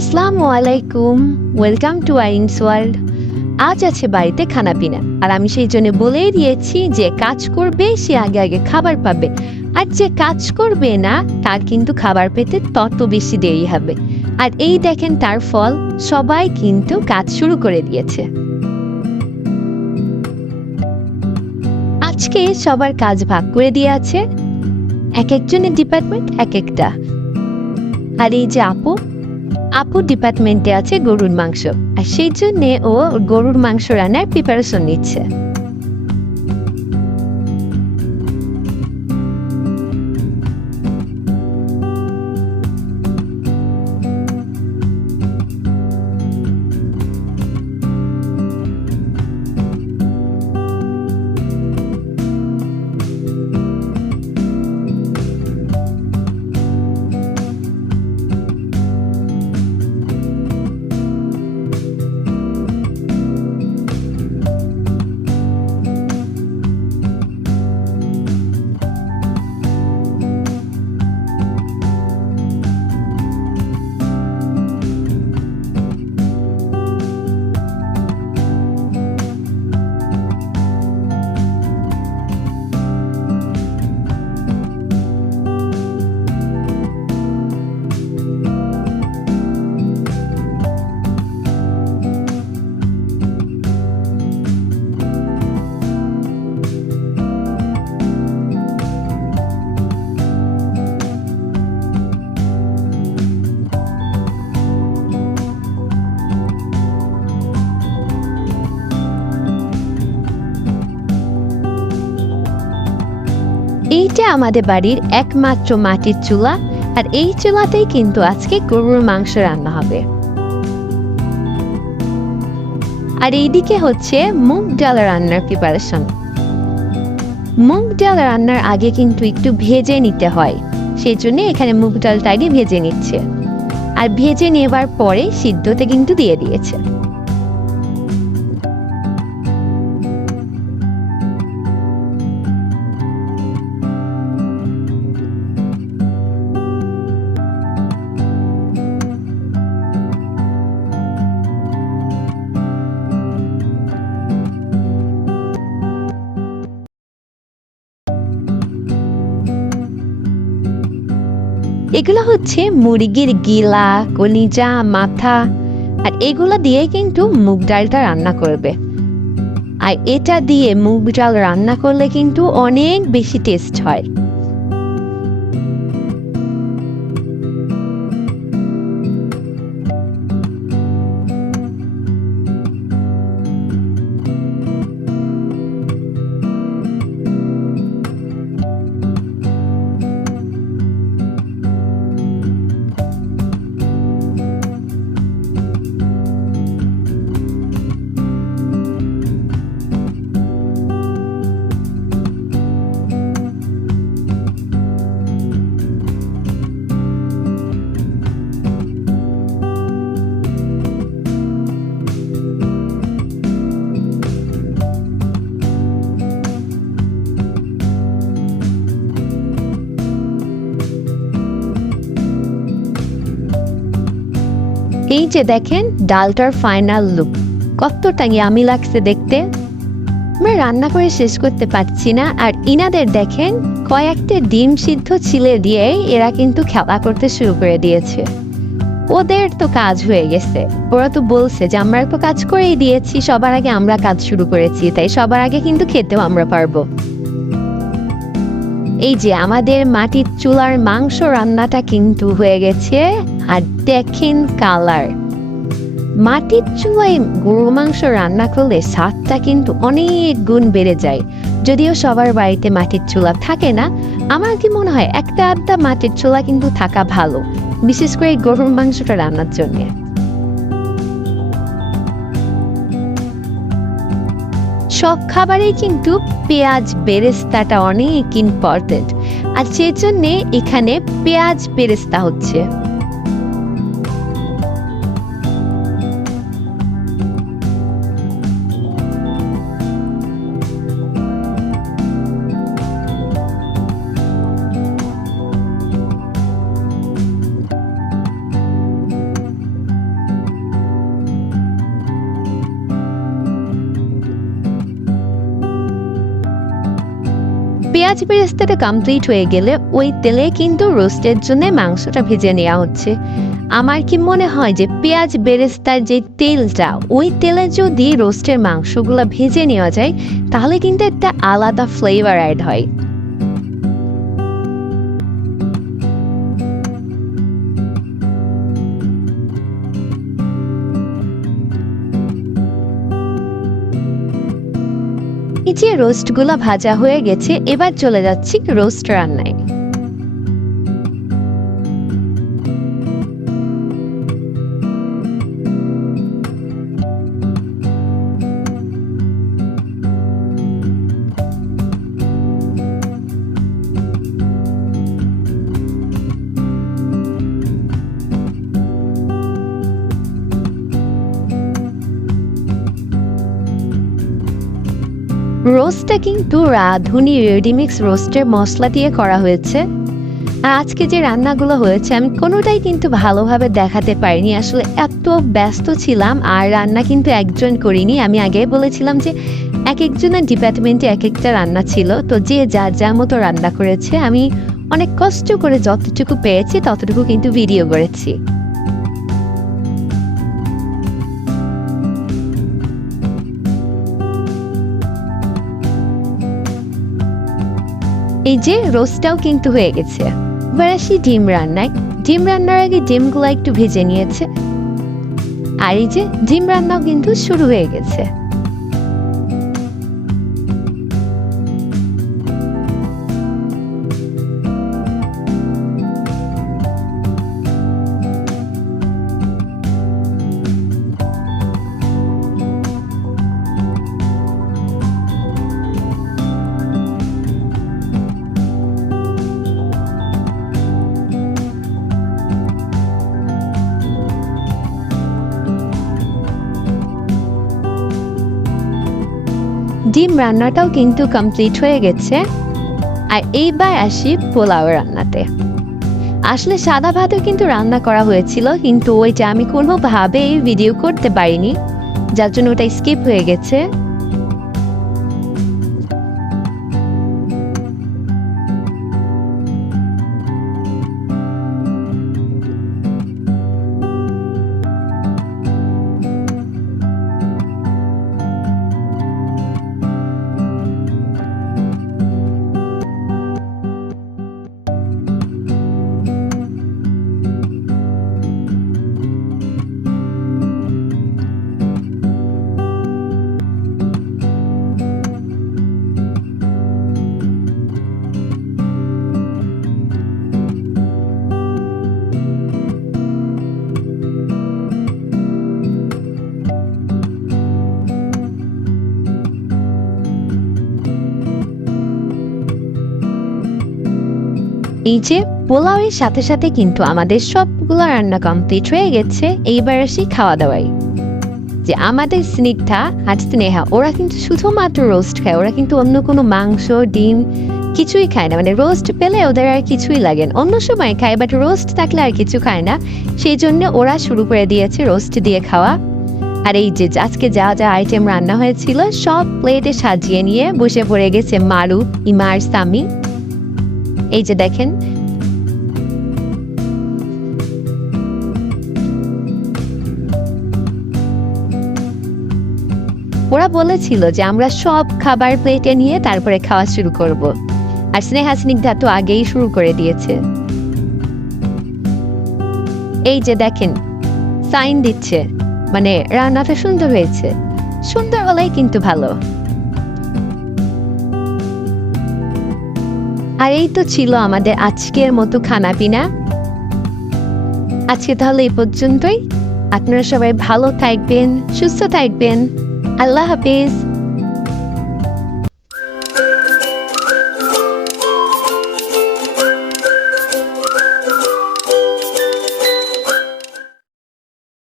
আসসালামু আলাইকুম, welcome to আইরিনস world. আজ আছে বাড়িতে খানাপিনা, আর আমি সেই জন্য বলেই দিয়েছি যে কাজ করবে সে আগে আগে খাবার পাবে, আর যে কাজ করবে না তার কিন্তু খাবার পেতে তত বেশি দেরি হবে। আর এই দেখেন তার ফল, সবাই কিন্তু কাজ শুরু করে দিয়েছে। আজকে সবার কাজ ভাগ করে দিয়ে আছে, এক একজনের ডিপার্টমেন্ট এক একটা। আর এই যে আপু ডিপার্টমেন্টে আছে গরুর মাংস, আর সেই জন্যে ও গরুর মাংস রান্নার প্রিপারেশন নিচ্ছে। এইটা আমাদের বাড়ির একমাত্র মাটির চুলা, আর এই চুলাতেই কিন্তু আজকে গরুর মাংস রান্না হবে। আর এইদিকে হচ্ছে মুগ ডাল রান্নার প্রিপারেশন। মুগ ডাল রান্নার আগে কিন্তু একটু ভেজে নিতে হয়, সেই জন্য এখানে মুগ ডালটা আগে ভেজে নিচ্ছে, আর ভেজে নেবার পরে সিদ্ধতে কিন্তু দিয়ে দিয়েছে। এগুলো হচ্ছে মুরগির গিলা, কলিজা, মাথা, আর এগুলো দিয়ে কিন্তু মুগ ডালটা রান্না করবে। আর এটা দিয়ে মুগ ডাল রান্না করলে কিন্তু অনেক বেশি টেস্ট হয়। এই যে দেখেন ডালটার ফাইনাল লুক, কতটা ইয়ামি লাগছে দেখতে। আমরা রান্না করে শেষ করতে পারছি না, আর ইনাদের দেখেন কয়েকটা ডিম সিদ্ধ ছিলে দিয়ে এরা কিন্তু খেলা করতে শুরু করে দিয়েছে। ওদের তো কাজ হয়ে গেছে, ওরা তো বলছে যে আমরা তো কাজ করেই দিয়েছি, সবার আগে আমরা কাজ শুরু করেছি, তাই সবার আগে কিন্তু খেতেও আমরা পারবো। এই যে আমাদের মাটির চুলার মাংস রান্নাটা কিন্তু হয়ে গেছে, আর দেখেন কালার। মাটির চুলায় গরু মাংস রান্না করলে স্বাদটা কিন্তু অনেক গুণ বেড়ে যায়। যদিও সবার বাড়িতে মাটির চুলা থাকে না, আমার কি মনে হয় একটা আধটা মাটির চুলা কিন্তু থাকা ভালো, বিশেষ করে গরুর মাংসটা রান্নার জন্য। সব খাবারেই কিন্তু পেঁয়াজ বেরেস্তাটা অনেক ইম্পর্টেন্ট, আর সেই জন্যে এখানে পেঁয়াজ বেরেস্তা হচ্ছে। পেঁয়াজ বেরেস্তাটা কমপ্লিট হয়ে গেলে ওই তেলে কিন্তু রোস্টের জন্য মাংসটা ভেজে নেওয়া হচ্ছে। আমার কি মনে হয় যে পেঁয়াজ বেরেস্তার যে তেলটা, ওই তেলে যদি রোস্টের মাংসগুলো ভেজে নেওয়া যায় তাহলে কিন্তু একটা আলাদা ফ্লেভার অ্যাড হয়। এই যে রোস্টগুলো ভাজা হয়ে গেছে, এবার চলে যাচ্ছি রোস্ট রান্নায়। রোস্টটা কিন্তু রাঁধুনি রেডিমিক্স রোস্টের মশলা দিয়ে করা হয়েছে। আর আজকে যে রান্নাগুলো হয়েছে আমি কোনোটাই কিন্তু ভালোভাবে দেখাতে পারিনি, আসলে এত ব্যস্ত ছিলাম। আর রান্না কিন্তু একজন করিনি, আমি আগেই বলেছিলাম যে এক একজনের ডিপার্টমেন্টে এক একটা রান্না ছিল, তো যে যার যার মতো রান্না করেছে। আমি অনেক কষ্ট করে যতটুকু পেয়েছি ততটুকু কিন্তু ভিডিও করেছি। এই যে রোস্টটাও কিন্তু হয়ে গেছে। এবার আসি ডিম রান্নায়। ডিম রান্নার আগে ডিমগুলো একটু ভেজে নিয়েছে। আর এই যে ডিম রান্নাও কিন্তু শুরু হয়ে গেছে। ডিম রান্নাটাও কিন্তু কমপ্লিট হয়ে গেছে। আর এইবার আসি পোলাও রান্নাতে। আসলে সাদা ভাতও কিন্তু রান্না করা হয়েছিল, কিন্তু ওইটা আমি কোনোভাবেই ভিডিও করতে পারিনি, যার জন্য ওটা স্কিপ হয়ে গেছে। এই যে পোলাওয়ের সাথে সাথে কিন্তু আমাদের সবগুলো রান্না কমপ্লিট হয়ে গেছে। এইবার আসি খাওয়া দাওয়ায়। যে আমাদের স্নিগ্ধা আর স্নেহা ওরা কিন্তু শুধুমাত্র রোস্ট খায়, ওরা কিন্তু অন্য কোনো মাংস ডিম কিছুই খায় না। মানে রোস্ট পেলে ওদের আর কিছুই লাগে না, অন্য সময় খায় বাট রোস্ট থাকলে আর কিছু খায় না। সেই জন্য ওরা শুরু করে দিয়েছে রোস্ট দিয়ে খাওয়া। আর এই যে আজকে যা যা আইটেম রান্না হয়েছিল সব প্লেটে সাজিয়ে নিয়ে বসে পড়ে গেছে মারু, ইমা আর সামি। এই যে দেখেন, ওরা বলেছিল যে আমরা সব খাবার প্লেটে নিয়ে তারপরে খাওয়া শুরু করব। আর স্নেহা স্নিগ্ধা তো আগেই শুরু করে দিয়েছে। এই যে দেখেন সাইন দিচ্ছে, মানে রান্নাটা সুন্দর হয়েছে। সুন্দর হলেই কিন্তু ভালো। আর এই তো ছিল আমাদের আজকের মতো খানা পিনা। আজকে তাহলে এই পর্যন্তই। আপনারা সবাই ভালো থাকবেন, সুস্থ থাকবেন। আল্লাহ হাফেজ।